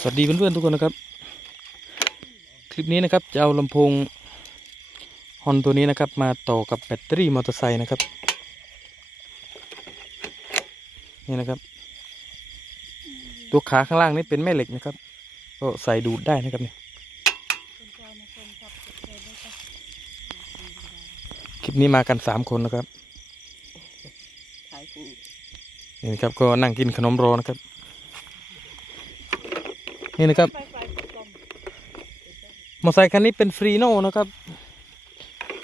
สวัสดีเพื่อนๆทุกคนนะครับ คลิปนี้นะครับจะเอาลำโพงฮอนตัวนี้นะครับ มาต่อกับแบตเตอรี่มอเตอร์ไซค์นะครับ นี่นะครับ ตัวขาข้างล่างนี่เป็นแม่เหล็กนะครับ ก็ใส่ดูดได้นะครับเนี่ยคลิปนี้มากันสามคนนะครับขายคู่นี่นะครับก็นั่งกินขนมรอนะครับ นี่นะครับมอไซค์คันนี้เป็นฟรีโน่นะครับ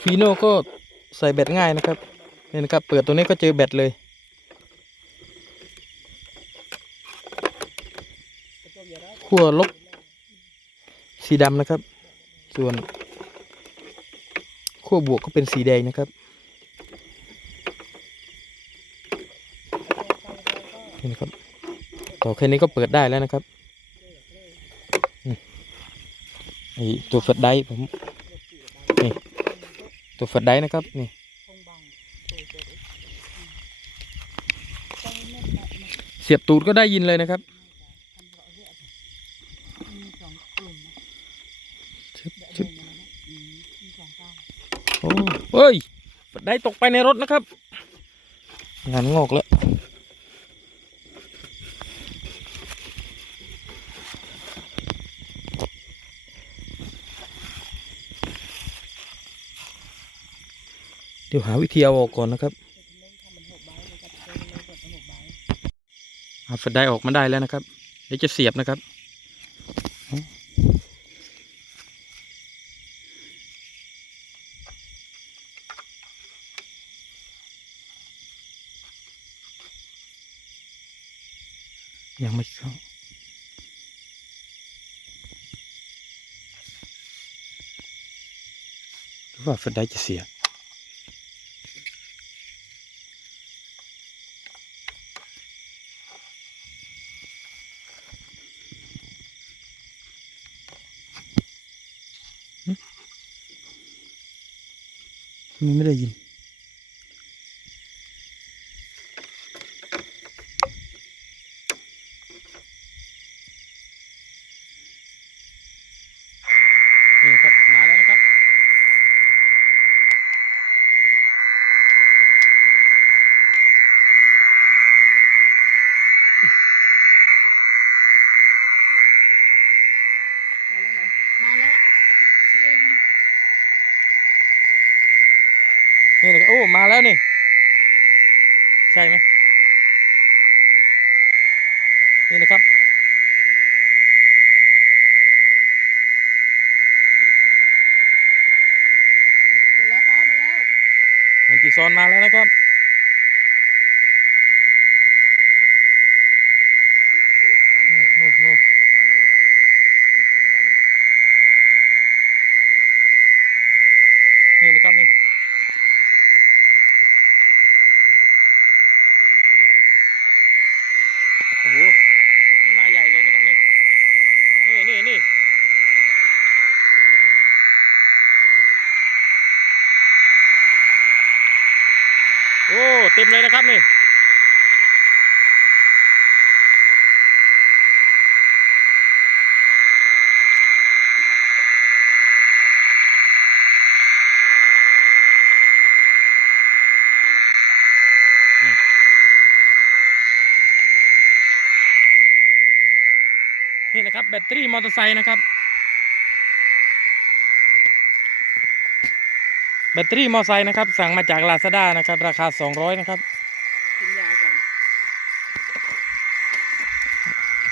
ฟรีโน่ก็ใส่แบตง่ายนะครับนี่นะครับ เปิดตัวนี้ก็เจอแบตเลยขั้วลบสีดำนะครับ ส่วนขั้วบวกก็เป็นสีแดงนะครับนี่นะครับต่อแค่นี้ก็เปิดได้แล้วนะครับ ไอตัวฝัดได้ผมนี่ตัวฝัดได้นะครับนี่เสียบตูดก็ได้ยินเลยนะครับโอ้ยฝัดได้ตกไปในรถนะครับงานงอกแล้ว เดี๋ยวหาวิธีเอาออกก่อนนะครับเอาแฟลชไดรฟ์ออกมาได้แล้วนะครับ เดี๋ยวจะเสียบนะครับยังไม่เข้าหรือว่าแฟลชไดรฟ์จะเสียมั นไม่ได้ยิน นี่นะครับ มาแล้วนะครับ มาแล้วเหรอมาแล้วจริง นี่นะครับโอ้มาแล้วนี่ ใช่ไหมนี่นะครับ มาแล้วก็มาแล้วแมนจีซอนมาแล้วนะครับ นู่นนู่นนู่น มันเล่นไปเลยอุ๊ยมาแล้วนี่ นี่นะครับนี่ โอ้โห นี่มาใหญ่เลยนะครับนี่ นี่นี่นี่ โอ้ เต็มเลยนะครับนี่นี่นะครับแบตเตอรี่มอเตอร์ไซค์นะครับ แบตเตอรี่มอเตอร์ไซค์นะครับ สั่งมาจากลาซาด้านะครับ ราคา 200 นะครับ กินยาก่อน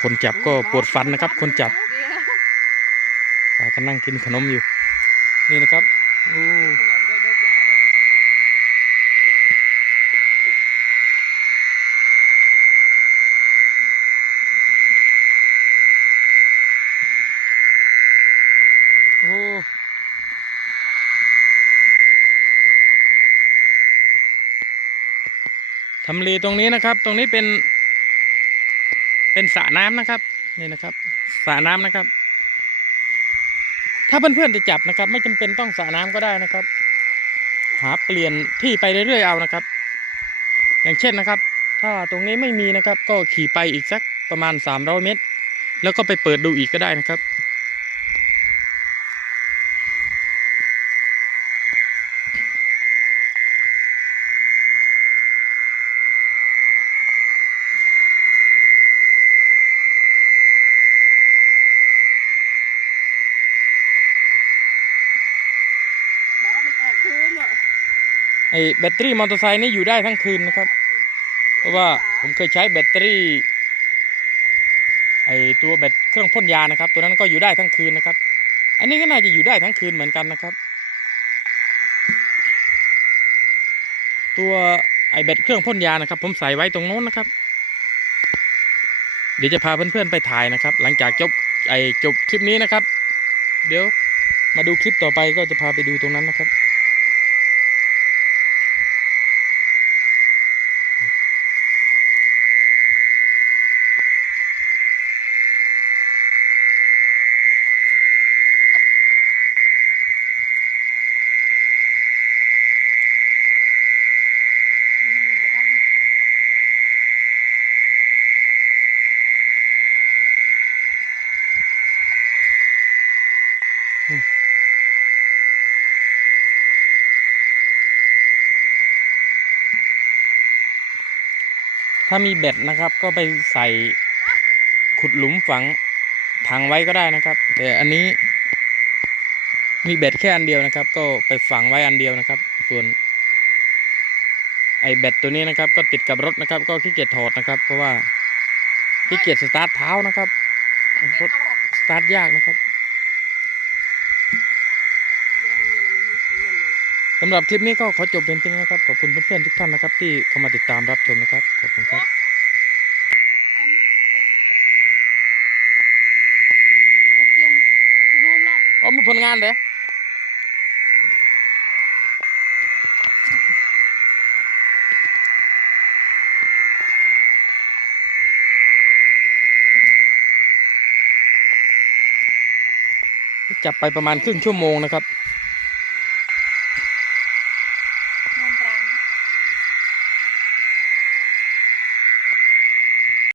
คนจับก็ปวดฟันนะครับ คนจับพากันนั่งกินขนมอยู่ นี่นะครับ โอ้ขนมด้วยดบยาด้วย โอ้ ทำเลตรงนี้นะครับ ตรงนี้เป็น เป็นสระน้ำนะครับ นี่นะครับสระน้ำนะครับ ถ้าเพื่อนๆจะจับนะครับ ไม่จำเป็นต้องสระน้ำก็ได้นะครับ หาเปลี่ยนที่ไปเรื่อยๆเอานะครับ อย่างเช่นนะครับ ถ้าตรงนี้ไม่มีนะครับ ก็ขี่ไปอีกสักประมาณ300เมตร แล้วก็ไปเปิดดูอีกก็ได้นะครับ บอกว่ามันออกคืนเหรอ ไอแบตเตอรี่มอเตอร์ไซค์นี่อยู่ได้ทั้งคืนนะครับ เพราะว่าผมเคยใช้แบตเตอรี่ไอตัวแบตเครื่องพ่นยานะครับ ตัวนั้นก็อยู่ได้ทั้งคืนนะครับ อันนี้ก็น่าจะอยู่ได้ทั้งคืนเหมือนกันนะครับ ตัวไอแบตเครื่องพ่นยานะครับ ผมใส่ไว้ตรงโน้นนะครับ เดี๋ยวจะพาเพื่อนๆไปถ่ายนะครับ หลังจากจบไอจบคลิปนี้นะครับ เดี๋ยวมาดูคลิปต่อไปก็จะพาไปดูตรงนั้นนะครับ ถ้ามีเบ็ดนะครับ ก็ไปใส่ขุดหลุมฝังถังไว้ก็ได้นะครับ แต่อันนี้มีเบ็ดแค่อันเดียวนะครับ ก็ไปฝังไว้อันเดียวนะครับ ส่วน ไอเบ็ดตัวนี้นะครับ ก็ติดกับรถนะครับ ก็ขี้เกียจถอดนะครับ เพราะว่าขี้เกียจสตาร์ทเท้านะครับมันรเป็นถออกสตาร์ทยากนะครับ เนี่ยมันเนี่ยมันเนี่ยมันเนี่ย สำหรับคลิปนี้ก็ขอจบเป็นเพียงนี้นะครับ ขอบคุณเพื่อนๆทุกท่านนะครับ ที่เข้ามาติดตามรับชมนะครับ ขอบคุณครับโอเคชุนุมละอ๋อมีผลงานเด้จับไปประมาณครึ่งชั่วโมงนะครับ